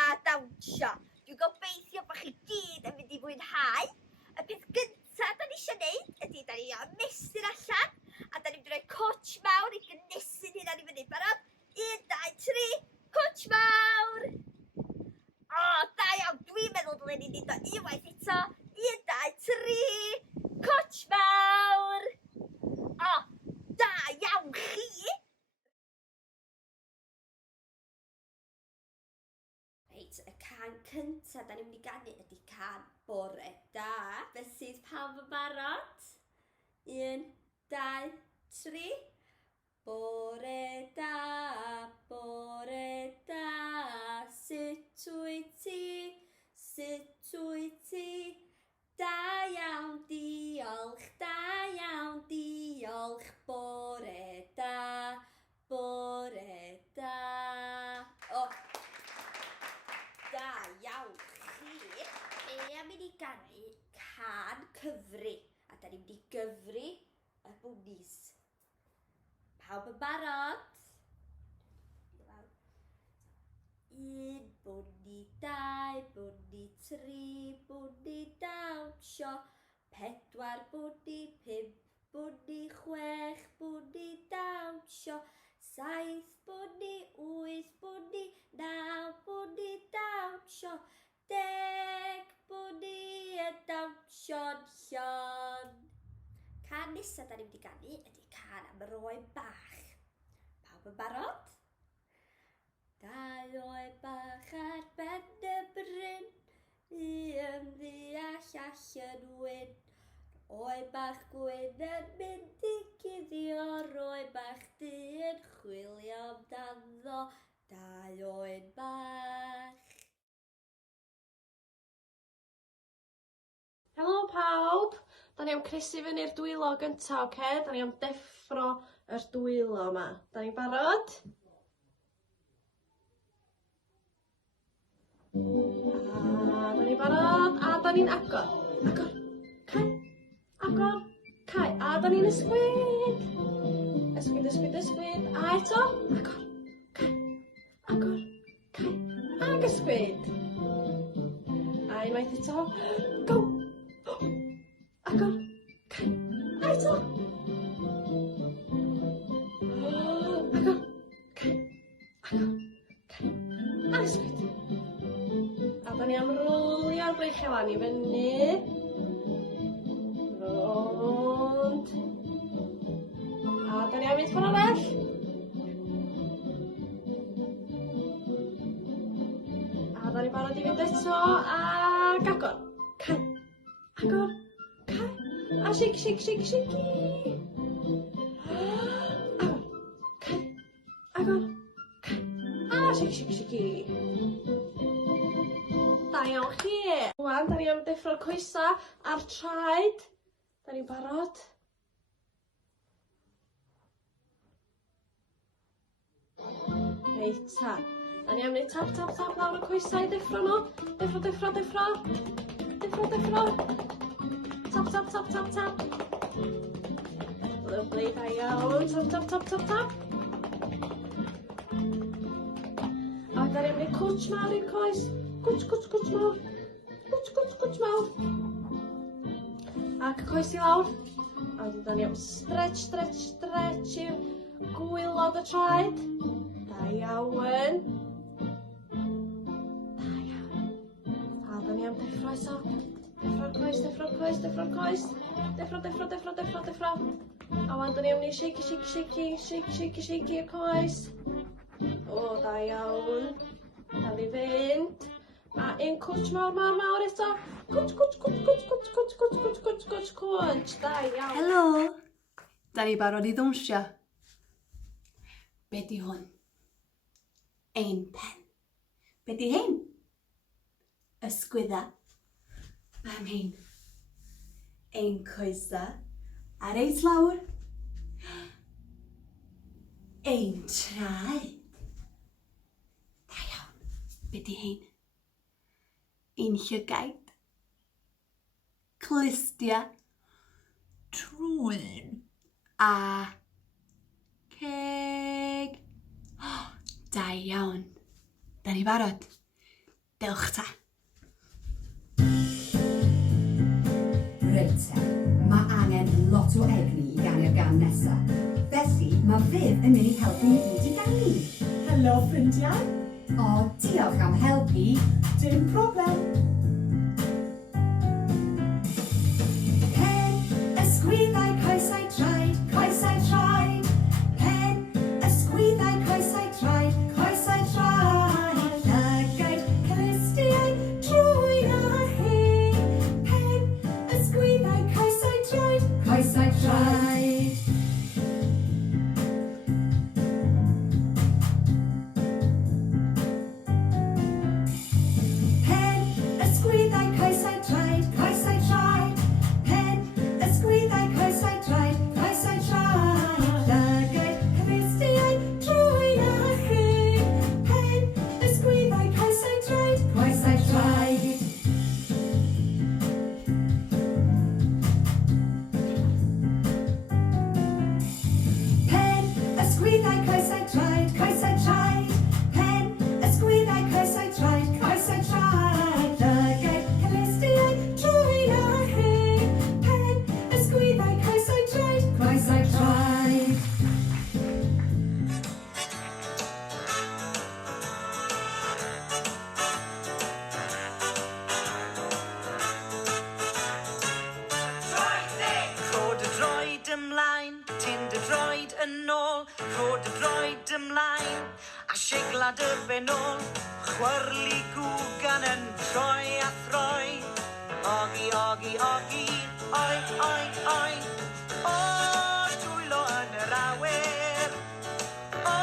a dawnsio. Dwi'n gobeithio bod chi gyd yn mynd i fwynhau. Y peth gyntaf da ni eisiau gwneud ydy da ni am mesur allan a da ni'n mynd i roi cwtsh mawr i gynnesu'n hynna ni fyny. Barod? 1, 2, 3, cwtsh mawr! O, da iawn, dwi'n meddwl dylen ni'n neud o unwaith eto. 1, 2, 3, cwtsh mawr! O, da iawn chi! Reit, y can cyntaf da ni'n mynd i ganu ydy can bore da. Fysydd pawb yn barod? 1, 2, 3. Bore da, sut wyt ti, sut wyt ti? Da iawn, diolch, bore da, bore da. O, da iawn chi. Am i ni ganu can cyfri, a da ni'n mynd i gyfri y bwnis. Pawb yn barod? 1, bwni 2, bwni 3, bwni dawnsio. 4, bwni 5, bwni 6, bwni dawnsio. 7, bwni 8, bwni 9, bwni dawnsio. 10, bwni y dawnsio'n llon. Can nesaf da ni'n mynd i ganu ydy can am yr oe bach. Pawb yn barod? 2 oe bach ar ben y bryn, un ddeall all yn wyn. Oe bach gwyn yn mynd i guddio'r oe bach du yn chwilio amdano. 2 oen bach. Helo pawb, da ni am croesi fyny'r dwylo gyntaf, oce? Da ni am deffro yr dwylo yma. Da ni'n barod? A da ni'n barod, a da ni'n agor. Agor, cau, agor, cau. A da ni'n ysgwyd. Ysgwyd, ysgwyd, ysgwyd. A eto, agor, cau, agor, cau. Ag ysgwyd. A unwaith eto, go. Agor, cau, a eto. Agor, cau, agor, cau, a ysgwyd. A da ni am rwlio'r breichiau lan i fyny. Rownd. A da ni am mynd ffordd arall. A da ni barod i fynd eto ag agor, cau, agor, cau, a shake, shake, shake, shake. Agor, cau, agor, cau, a shake, shake, shake. Da iawn chi. Rwan, da ni am deffro'r coesa a'r traed. Da ni'n barod. Reit ta. Da ni am wneud tap, tap, tap lawr y coesa i deffro nhw. Deffro, deffro, deffro. Deffro, deffro. Tap, tap, tap, tap, tap. Lovely, da iawn. Tap, tap, tap, tap, tap. A da ni am wneud cwtsh mawr i'r coes. Cwtsh, cwtsh, cwtsh mawr. Cwtsh, cwtsh, cwtsh mawr. Ac y coes i lawr. A da ni am stretch, stretch, stretch i'r gwylod y traed. Da iawn. Da iawn. A da ni am deffro eto. Deffro'r coes, deffro'r coes, deffro'r coes. Deffro, deffro, deffro, deffro, deffro. A wan da ni am wneud shake, shake, shake, shake, shake, shake i'r coes. O, da iawn. Dal i fynd. A un cwtsh mawr, mawr, mawr eto. Cwtsh, cwtsh, cwtsh, cwtsh, cwtsh, cwtsh, cwtsh, cwtsh, cwtsh, cwtsh, cwtsh. Da iawn. Helo! Da ni barod i ddwnsio. Be di hwn? Ein pen. Be di hyn? Ysgwydda. Am hyn. Ein coesa. Ar eis lawr. Ein traed. Da iawn. Be di hyn? Un llygaid. Clustia. Trwyn. A ceg. Da iawn. Da ni barod. Diolch te. Reit te, mae angen lot o egni i ganu'r gam nesaf. Felly, mae Viv yn mynd i helpu ni gyd i ganu. Helo, ffrindiau. O, diolch am helpu. Dim problem. Pen, ysgwyddau, coesau traed, coesau traed. Pen, ysgwyddau, coesau traed, coesau traed. Llygaid, clystiau, trwy na chi. Pen, ysgwyddau, coesau traed, coesau traed. Pen, ysgwyddau, coesau traed, coesau traed. Pen, ysgwyddau, coesau traed, coesau traed. Llygaid, clystiau, trwy na chi. Pen, ysgwyddau, coesau traed, coesau traed. Pen, ysgwyddau, coesau traed, coesau traed. Pen, ysgwyddau, coesau traed, coesau traed. Llygaid, clystiau, trwy na chi. Pen, ysgwyddau, coesau traed, coesau traed. Rhod y droed ymlaen, tind y droed yn ôl. Rhod y droed ymlaen, a siglad y ben ôl. Chwyrlu gwgan yn troi a throi. Ogi, ogi, ogi, oi, oi, oi. O, dwylo yn yr awyr. O,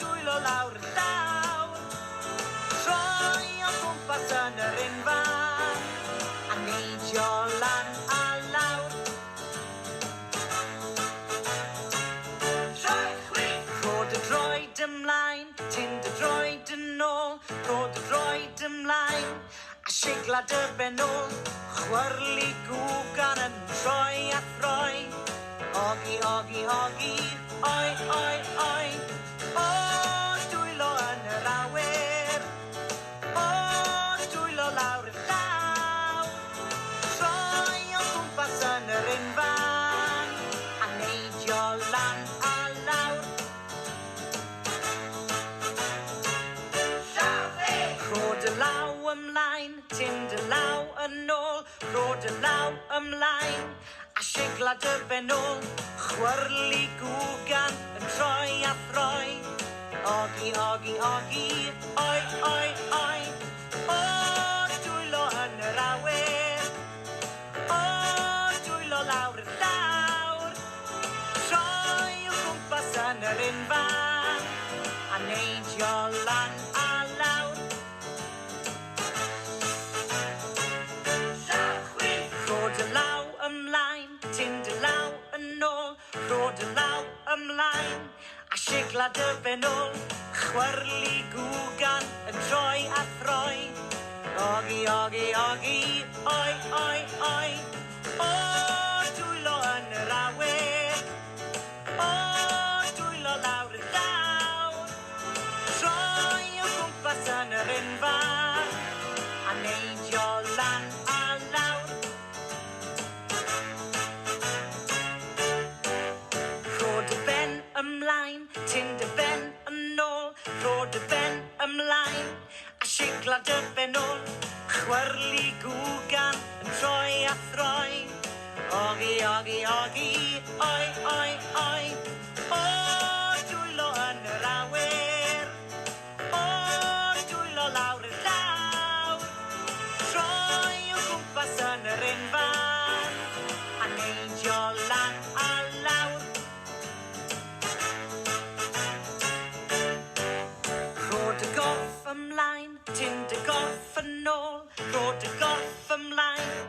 dwylo lawr y llawr. Troi o gwmpas yn yr unfan, a neidio lan a lawr. Rhod y droed ymlaen, tind y droed yn ôl. Rhod y droed ymlaen, a siglad y ben ôl. Chwyrlu gwgan yn troi a throi. Ogi, ogi, ogi, oi, oi, oi. O, dwylo yn yr awyr. O, dwylo lawr y llaw. Troi o gwmpas yn yr unfan, a neidio lan a lawr. Rhod y law ymlaen, tind y law yn ôl. Rhod y law ymlaen, a siglad y ben ôl. Chwyrlu gwgan yn troi a throi. Ogi, ogi, ogi, oi, oi, oi. O, dwylo yn yr awyr. O, dwylo lawr y llawr. Troi o gwmpas yn yr unfan, a neidio lan a lawr. Rhod y law ymlaen, tind y law yn ôl. Rhod y law ymlaen, a siglad y ben ôl. Chwyrlu gwgan yn troi a throi. Ogi, ogi, ogi, oi, oi, oi. O, dwylo yn yr awyr. O, dwylo lawr y llawr. Troi o gwmpas yn yr unfan, a neidio lan a lawr. Rhod y ben ymlaen, tind y ben yn ôl. Rhod y ben ymlaen, a siglad y ben ôl. Chwyrlu gwgan yn troi a throi. Ogi, ogi, ogi, oi, oi, oi. O, dwylo yn yr awyr. O, dwylo lawr y llawr. Troi o gwmpas yn yr unfan, a neidio lan a lawr. Rhod y goff ymlaen, tind y goff yn ôl. Rhod y goff ymlaen,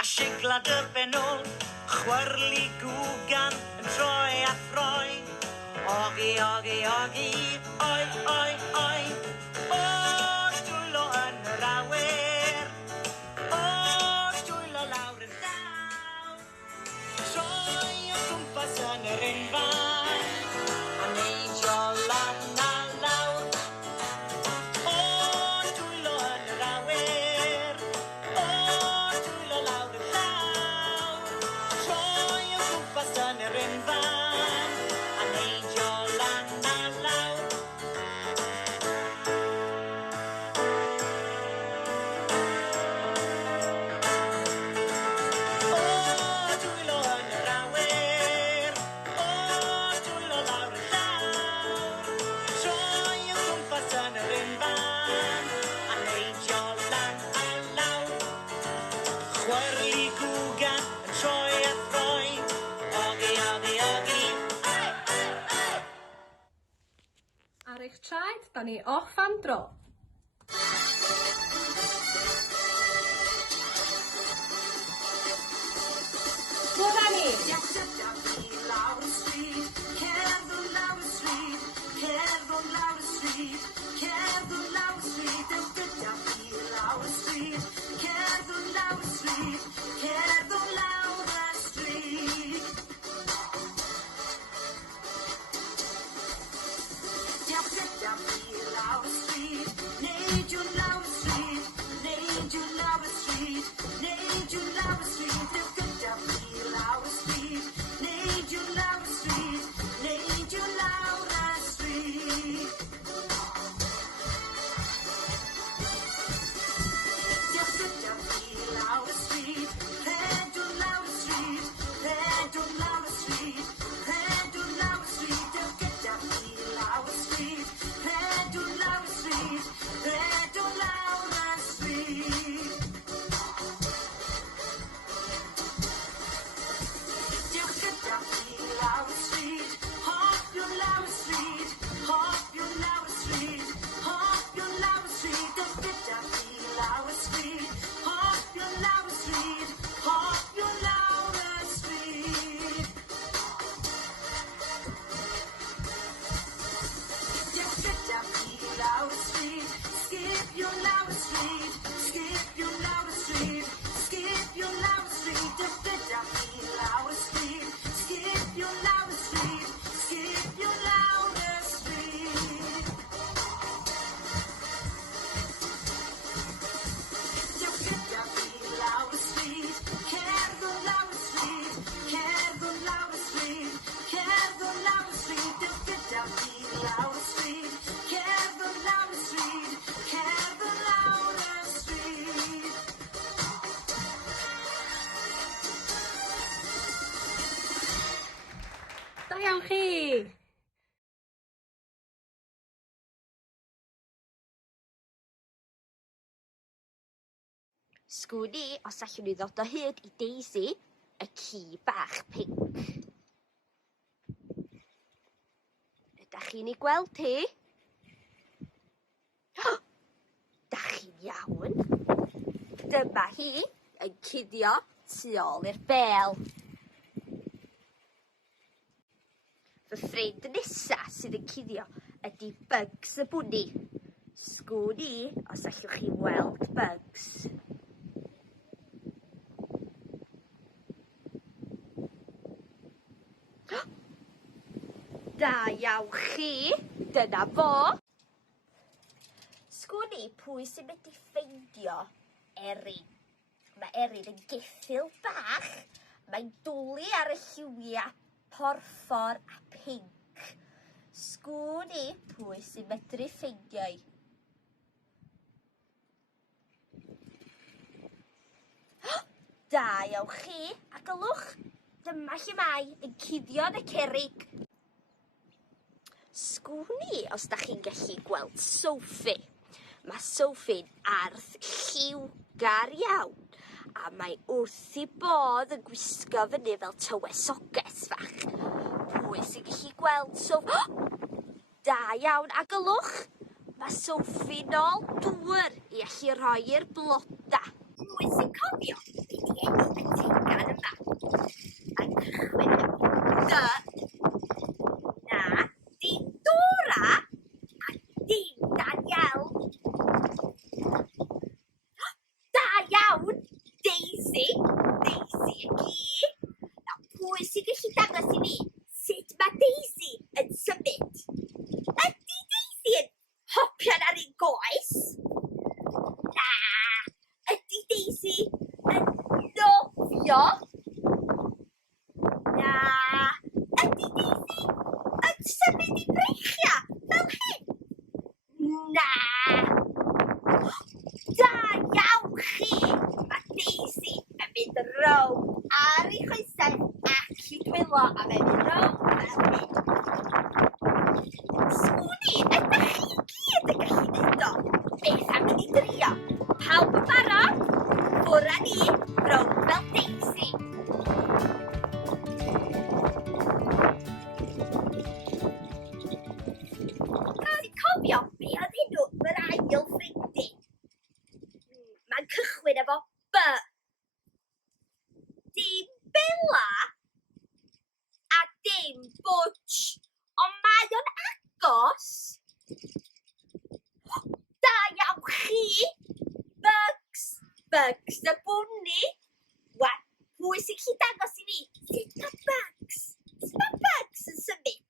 a siglad y ben ôl. Chwyrlu gwgan yn troi a throi. Ogi, ogi, ogi, oi, oi, oi. O, dwylo yn yr awyr. O, dwylo lawr y llawr. Troi o gwmpas yn yr unfan, a neidio lan a lawr. O, dwylo yn yr fflio lan a lawr. Chwyrlu gwgan yn troi a throi. Ogi, ogi, ogi. Ar eich traed, da ni off am dro. Ble da ni? Lawr y stryd, cerddwn lawr y stryd, cerddwn lawr y stryd, cerddwn lawr y stryd, yn gyda fi lawr y stryd, cerddwn lawr y stryd, cerddwn lawr y stryd. Diolch gyda fi lawr y stryd, neidiwn lawr y stryd, neidiwn lawr y stryd, neidiwn lawr y stryd, yn gyda fi lawr y stryd, neidiwn lawr y stryd, neidiwn lawr y stryd. Diolch gyda fi lawr y stryd, rhedwn lawr y stryd, rhedwn lawr y stryd, rhedwn lawr y stryd, diolch gyda fi lawr y stryd, rhedwn lawr y stryd, rhedwn lawr y stryd. Diolch gyda fi lawr y stryd, hopiwn lawr y stryd, hopiwn lawr y stryd, hopiwn lawr y stryd, diolch gyda fi lawr y stryd, hopiwn lawr y stryd, hopiwn lawr y stryd. Diolch gyda fi lawr y stryd, sgipiwn lawr y stryd, sgipiwn lawr y stryd, sgipiwn lawr y stryd, diolch gyda fi lawr y stryd, sgipiwn lawr y stryd, sgipiwn lawr y stryd. Diolch gyda fi lawr y stryd, cerddwn lawr y stryd, cerddwn lawr y stryd, cerddwn lawr y stryd, diolch gyda fi lawr y stryd, cerddwn lawr y stryd, cerddwn lawr y stryd. Da iawn chi. Sgwni os allwn ni ddod o hyd i Daisy, y ci bach pinc. Ydych chi'n ei gweld hi? Da chi'n iawn. Dyma hi yn cuddio tu ôl i'r bêl. Fy ffrind nesa sydd yn cuddio ydy Bugs y bwni. Sgwni os allwch chi weld Bugs. Da iawn chi, dyna fo. Sgwni pwy sy'n mynd i ffeindio Erin. Mae Erin yn geffyl bach. Mae'n dwlu ar y lliwiau porffor a pinc. Sgwni pwy sy'n medru ffeindio hi. Da iawn chi, a gylwch, dyma lle mae yn cuddio yn y cerrig. Sgwni os da chi'n gallu gweld Sophie. Mae Sophie'n ardd lliwgar iawn, a mae wrth i bodd yn gwisgo fyny fel tywesoges fach. Pwy sy'n gallu gweld Sophie? Da iawn, a gylwch, mae Sophie nôl dŵr i allu rhoi'r bloda. Pwy sy'n cofio beth i enw y tegan yma? Yn cychwyn dy, na, dim Dora, a dim Daniel. Da iawn, Daisy, Daisy y gi. Nawr pwy sy'n gallu dangos i fi sut mae Daisy yn symud? Ydy Daisy yn hopian ar un goes? Na, ydy Daisy yn nofio? Na, ydy Daisy yn symud i breichiau fel hyn? Na. Da iawn chi, mae Daisy yn mynd rownd ar ei choesau ac i dwylo a mynd rownd fel hyn. Sgwni, ydych chi gyd yn gallu neud o? Beth am i ni drio? cychwyn efo B. Dim Bella a dim Butch, ond mae o'n agos. Da iawn chi. Bugs. Bugs y bwni. Wan, pwy sy'n chi dangos i fi? Sut mae Bugs? Sut mae Bugs yn symud?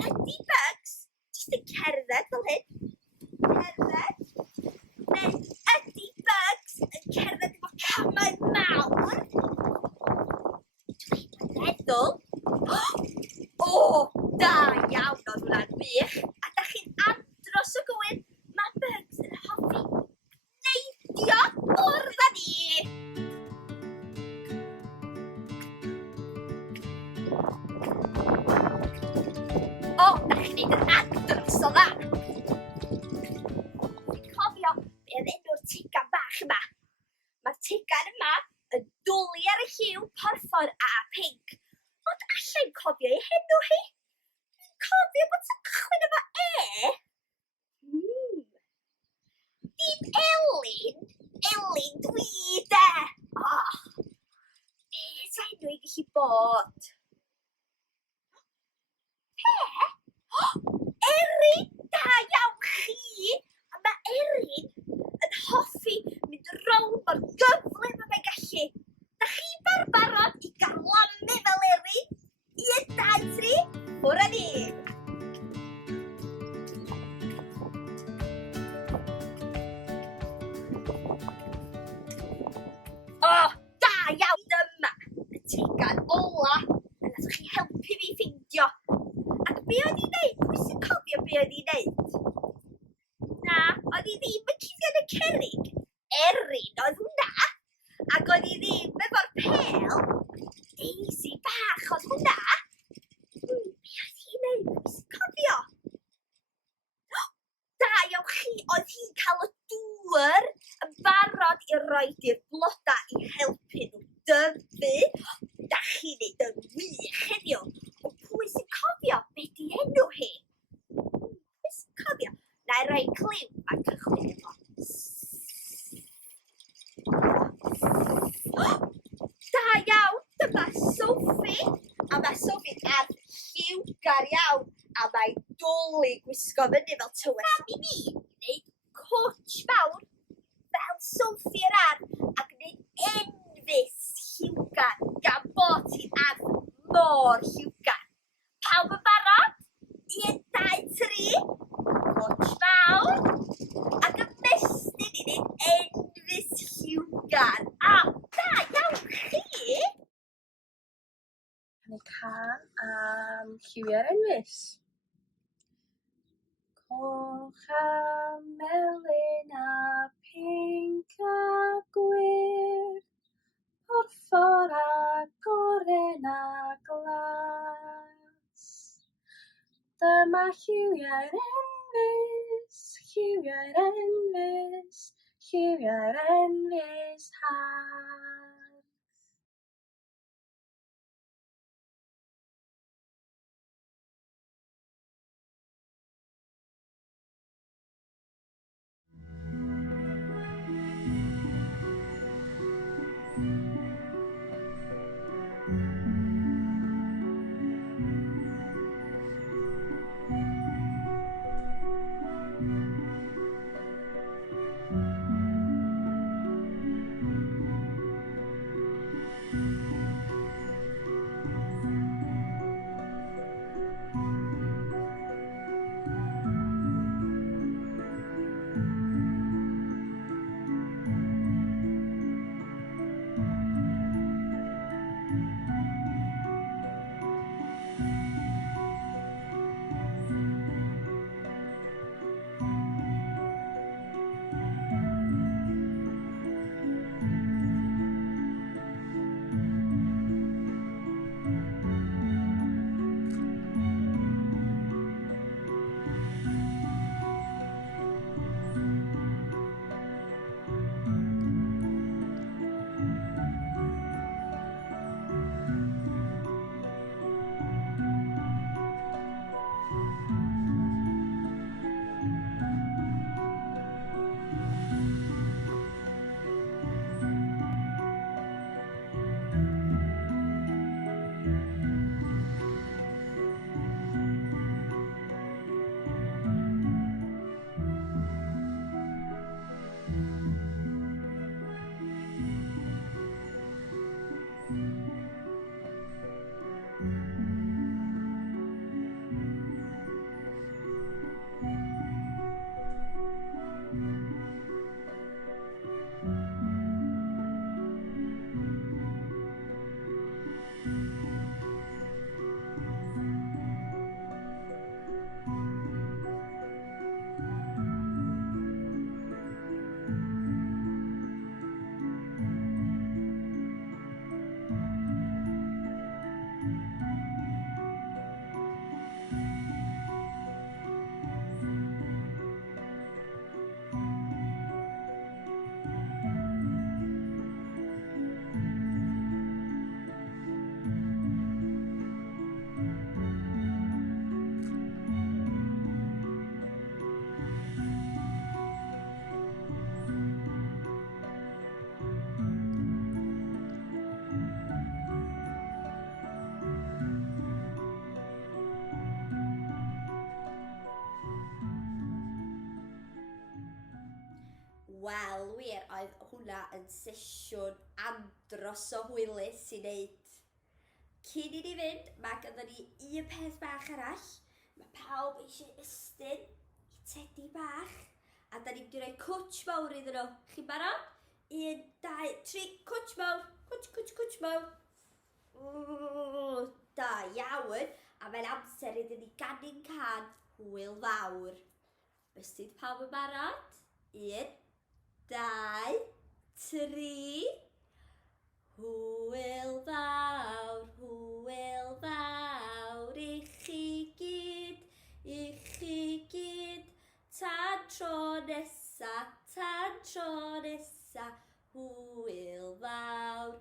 Ydy Bugs jyst yn cerdded fel hyn? Cerdded? Neu ydy Bugs yn cerdded efo camau mawr? Dwi'n meddwl. O, da iawn oedd hwnna'n wych. A da chi'n andros o gywir, mae Bugs yn hoffi neidio wrth â ni. O, da chi'n neud yn andros o dda. Dwi'n cofio be oedd enw'r tigan bach yma. Mae'r tigan yma yn dwlu ar y lliw porffor a pink. Ond allai'n cofio ei henw hi. Dwi'n cofio bod sy'n cychwyn efo E. Dim Elin. Elin dwi de. Beth enw i gallu bod? Erin, da iawn chi. A mae Erin yn hoffi mynd rownd mor gyflym a mae'n gallu. Da chi barod i garlamu fel Erin? 1, 2, 3, ffwr â ni. O, da iawn. Dyma y tigan ola a nath chi helpu fi ffeindio. Ac be oedd i'n neud? Pwy sy'n cofio be oedd i'n neud? Na, oedd i ddim yn cuddio yn y cerrig. Erin oedd hwnna. Ac oedd i ddim efo'r pel. Daisy bach oedd hwnna. Be oedd hi'n neud? Pwy sy'n cofio? Da iawn chi, oedd hi'n cael y dŵr yn barod i roed i'r bloda i helpu nhw dyfu. Da chi'n neud yn wych heddiw. Ond pwy sy'n cofio be di enw hi? Pwy sy'n cofio? Na i roi cliw a cychwyn efo. Da iawn, dyma Sophie. A mae Sophie'n ardd lliwgar iawn. A mae'n dwlu gwisgo fyny fel tywys. Pam i ni wneud cwtsh fawr fel Sophie yr ardd ac wneud enfys lliwgar gan bod hi'n ardd mor lliwgar. Pawb yn barod? 1, 2, 3. Cwtsh fawr. Ac ymestyn i wneud enfys lliwgar. A da iawn chi. Neu can am lliwiau'r enfys. Coch a melyn a pink a gwyrdd, porffor a goren a glas. Dyma lliwiau'r enfys, lliwiau'r enfys, lliwiau'r enfys hardd. fel wir, oedd hwnna yn sesiwn andros o hwylus i wneud. Cyn i ni fynd, mae ganddo ni un peth bach arall. Mae pawb eisiau ystyn i tedi bach. A da ni'n mynd i roi cwtch mawr iddyn nhw. Chi'n barod? 1, 2, 3, cwtch mawr. Cwtch mawr. Da iawn. A mae'n amser iddyn ni ganu'n can hwyl fawr. Ystyd pawb yn barod? 1, 2, 3. Hwyl fawr i chi gyd, tan tro nesa, hwyl fawr.